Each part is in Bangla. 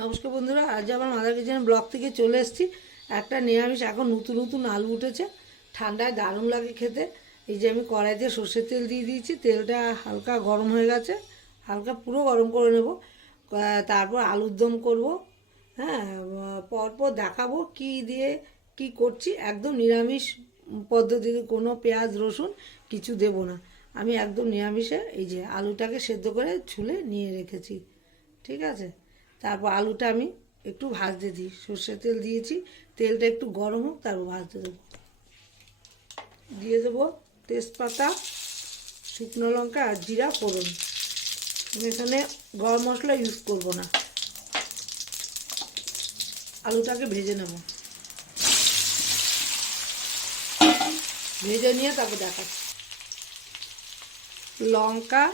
নমস্কার বন্ধুরা, আজ আমার মাদার কিচেন ব্লক থেকে চলে এসেছি। একটা নিরামিষ, এখন নতুন নতুন আলু উঠেছে। ঠান্ডায় দারুণ লাগে খেতে। এই যে আমি কড়াইতে সর্ষের তেল দিয়ে দিয়েছি। তেলটা হালকা গরম হয়ে গেছে। হালকা পুরো গরম করে নেব। তারপর আলুর দম করব। হ্যাঁ পরপর দেখাবো কি দিয়ে কি করছি। একদম নিরামিষ পদ্ধতিতে কোনো পেঁয়াজ, রসুন কিছু দেব না। আমি একদম নিরামিষে এই যে আলুটাকে সেদ্ধ করে ছুলে নিয়ে রেখেছি। ঠিক আছে? তারপর আলুটা আমি একটু ভাজতে দিই। সর্ষের তেল দিয়েছি, তেলটা একটু গরম হোক, তারপর ভাজতে দেবো। দিয়ে দেবো তেজপাতা, শুকনো লঙ্কা আর জিরা, ফোড়ন। আমি এখানে গরম মশলা ইউজ করব না। আলুটাকে ভেজে নেব। ভেজে নিয়ে তারপর দেখাচ্ছি। লঙ্কা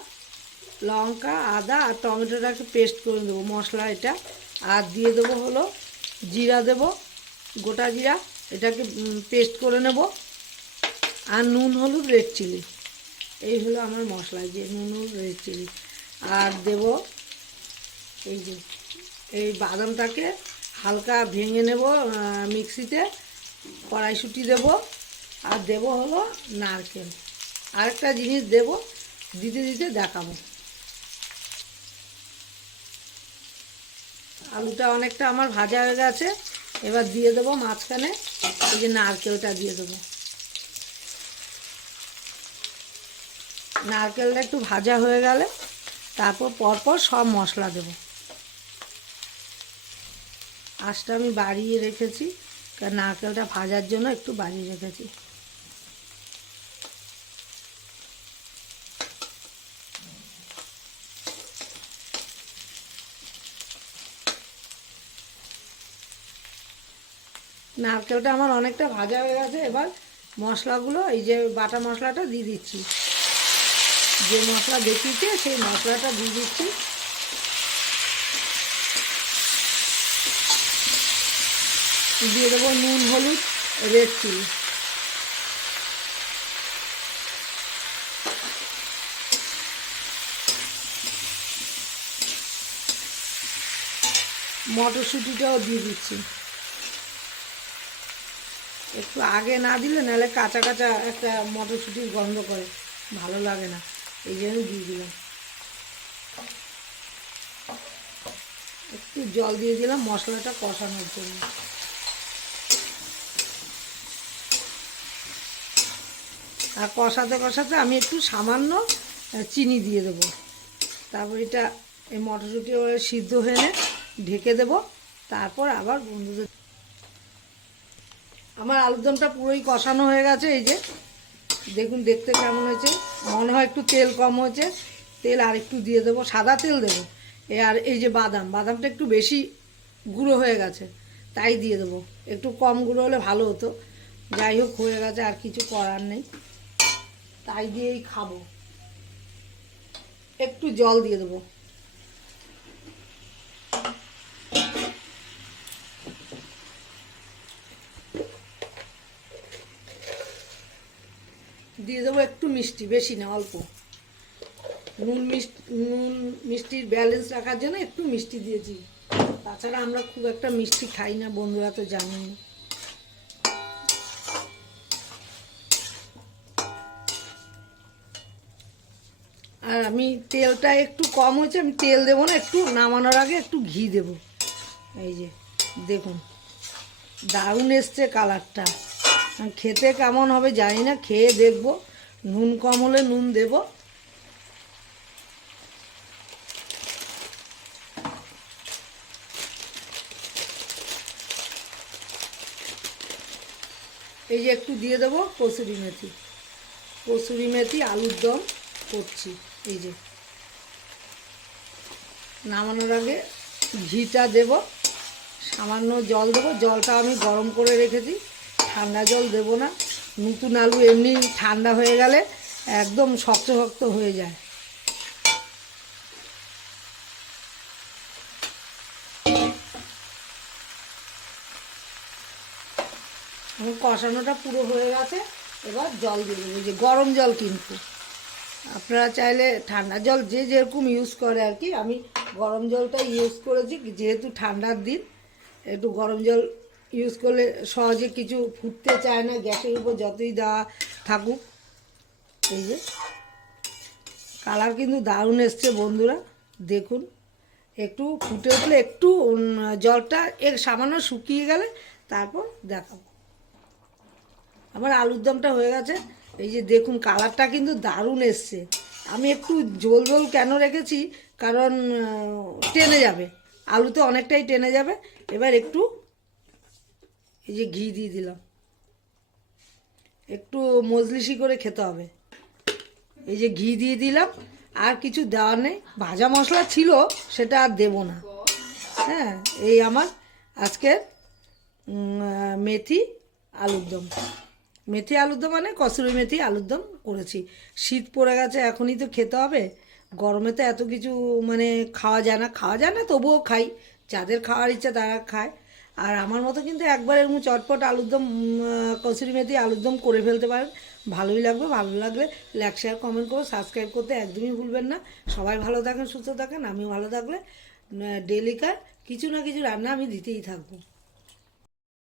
লঙ্কা, আদা আর টমেটোটাকে পেস্ট করে দেবো। মশলা এটা। আর দিয়ে দেবো হলো জিরা দেবো, গোটা জিরা। এটাকে পেস্ট করে নেব। আর নুন, হলুদ রেড চিলি এই হলো আমার মশলা, যে নুন, হলুদ রেড চিলি আর দেব এই যে, এই বাদামটাকে হালকা ভেঙে নেব মিক্সিতে। কড়াইশুঁটি দেব। আর দেব হলো নারকেল। আরেকটা জিনিস দেব, দিতে দিতে দেখাবো। আলুটা অনেকটা আমার ভাজা হয়ে গেছে। এবার দিয়ে দেবো মাঝখানে। এই যে নারকেলটা দিয়ে দেবো। নারকেলটা একটু ভাজা হয়ে গেলে তারপর পরপর সব মশলা দেব। আঁচটা আমি বাড়িয়ে রেখেছি। কারণ নারকেলটা ভাজার জন্য একটু বাড়িয়ে রেখেছি। নারকেলটা আমার অনেকটা ভাজা হয়ে গেছে। এবার মশলাগুলো, এই যে বাটা মশলাটা দিয়ে দিচ্ছি। যে মশলা দেখিয়েছে, সেই মশলাটা দিয়ে দিচ্ছি। দিয়ে দেবো নুন, হলুদ রেড চিলি মটরশুঁটিটাও দিয়ে দিচ্ছি। একটু আগে না দিলে নাহলে কাঁচা কাঁচা একটা মটরশুঁটির গন্ধ করে। ভালো লাগে না। এই জন্য দিয়ে দিলাম। একটু জল দিয়ে দিলাম মশলাটা কষানোর জন্য। আর কষাতে কষাতে আমি একটু সামান্য চিনি দিয়ে দেবো। তারপর এটা এই মটরশুঁটি সিদ্ধ হয়ে ঢেকে দেবো। তারপর আবার বন্ধুদের আমার আলুরদমটা পুরোই কষানো হয়ে গেছে, এই যে। দেখুন, দেখতে কেমন হয়েছে। মনে হয় একটু তেল কম হয়েছে। তেল আর একটু দিয়ে দেবো, সাদা তেল দেবো। এ আর এই যে বাদাম, বাদামটা একটু বেশি গুঁড়ো হয়ে গেছে, তাই দিয়ে দেবো। একটু কম গুঁড়ো হলে ভালো হতো। যাই হোক, হয়ে গেছে, আর কিছু করার নেই। তাই দিয়েই খাব। একটু জল দিয়ে দেবো। দিয়ে দেবো একটু মিষ্টি, বেশি না, অল্প। নুন মিষ্টি, নুন মিষ্টির ব্যালেন্স রাখার জন্য একটু মিষ্টি দিয়েছি। তাছাড়া আমরা খুব একটা মিষ্টি খাই না, বন্ধুরা তো জানেন। আর আমি তেলটা একটু কম হয়েছে, আমি তেল দেবো না, একটু নামানোর আগে একটু ঘি দেব। এই যে, দেখুন, দারুণ এসছে কালারটা খেতে কেমন হবে জানি না, খেয়ে দেখব। নুন কম হলে নুন দেব। এই যে একটু দিয়ে দেবো কসুরি মেথি। কসুরি মেথি, আলুর দম করছি, এই যে। নামানোর আগে ঘিটা দেব, সামান্য জল দেবো। জলটা আমি গরম করে রেখেছি। ঠান্ডা জল দেব না। নতুন আলু এমনি ঠান্ডা হয়ে গেলে একদম শক্ত শক্ত হয়ে যায়। কষানোটা পুরো হয়ে গেছে। এবার জল দিয়ে দেবো যে গরম জল কিন্তু। আপনারা চাইলে ঠান্ডা জল যে যেরকম ইউজ করে আর কি। আমি গরম জলটা ইউজ করেছি, যেহেতু ঠান্ডার দিন, একটু গরম জল ইউজ করলে সহজে কিছু ফুটতে চায় না, গ্যাসের উপর যতই দেওয়া থাকুক। এই যে কালার কিন্তু দারুণ এসছে বন্ধুরা, দেখুন। একটু ফুটে উঠলে একটু জলটা এক সামান্য শুকিয়ে গেলে তারপর দেখাবো। আমার আলুর দমটা হয়ে গেছে। এই যে দেখুন কালারটা কিন্তু দারুণ এসছে। আমি একটু ঝোল ঝোল কেন রেখেছি? কারণ টেনে যাবে। আলুতে অনেকটাই টেনে যাবে। এবার একটু এই যে ঘি দিয়ে দিলাম। একটু মজলিশি করে খেতে হবে। এই যে ঘি দিয়ে দিলাম, আর কিছু দেওয়ার নেই। ভাজা মশলা ছিল, সেটা আর দেবো না। হ্যাঁ এই আমার আজকের মেথি আলুর দম। মেথি আলুর দম মানে কসুরি মেথি আলুর দম করেছি। শীত পড়ে গেছে, এখনই তো খেতে হবে। গরমে তো এত কিছু মানে খাওয়া যায় না। খাওয়া যায় না, তবুও খাই। যাদের খাওয়ার ইচ্ছা তারা খায়। আর আমার মতো কিন্তু একবার এরকম চটপট আলুর দম উম, আহ, কসুরি মেথি আলুর দম করে ফেলতে পারেন। ভালোই লাগবে ভালো লাগলে লাইক শেয়ার কমেন্ট করে। সাবস্ক্রাইব করতে একদমই ভুলবেন না। সবাই ভালো থাকেন সুস্থ থাকেন আমিও ভালো থাকলে ডেলিকার কিছু না কিছু রান্না আমি দিতেই থাকব।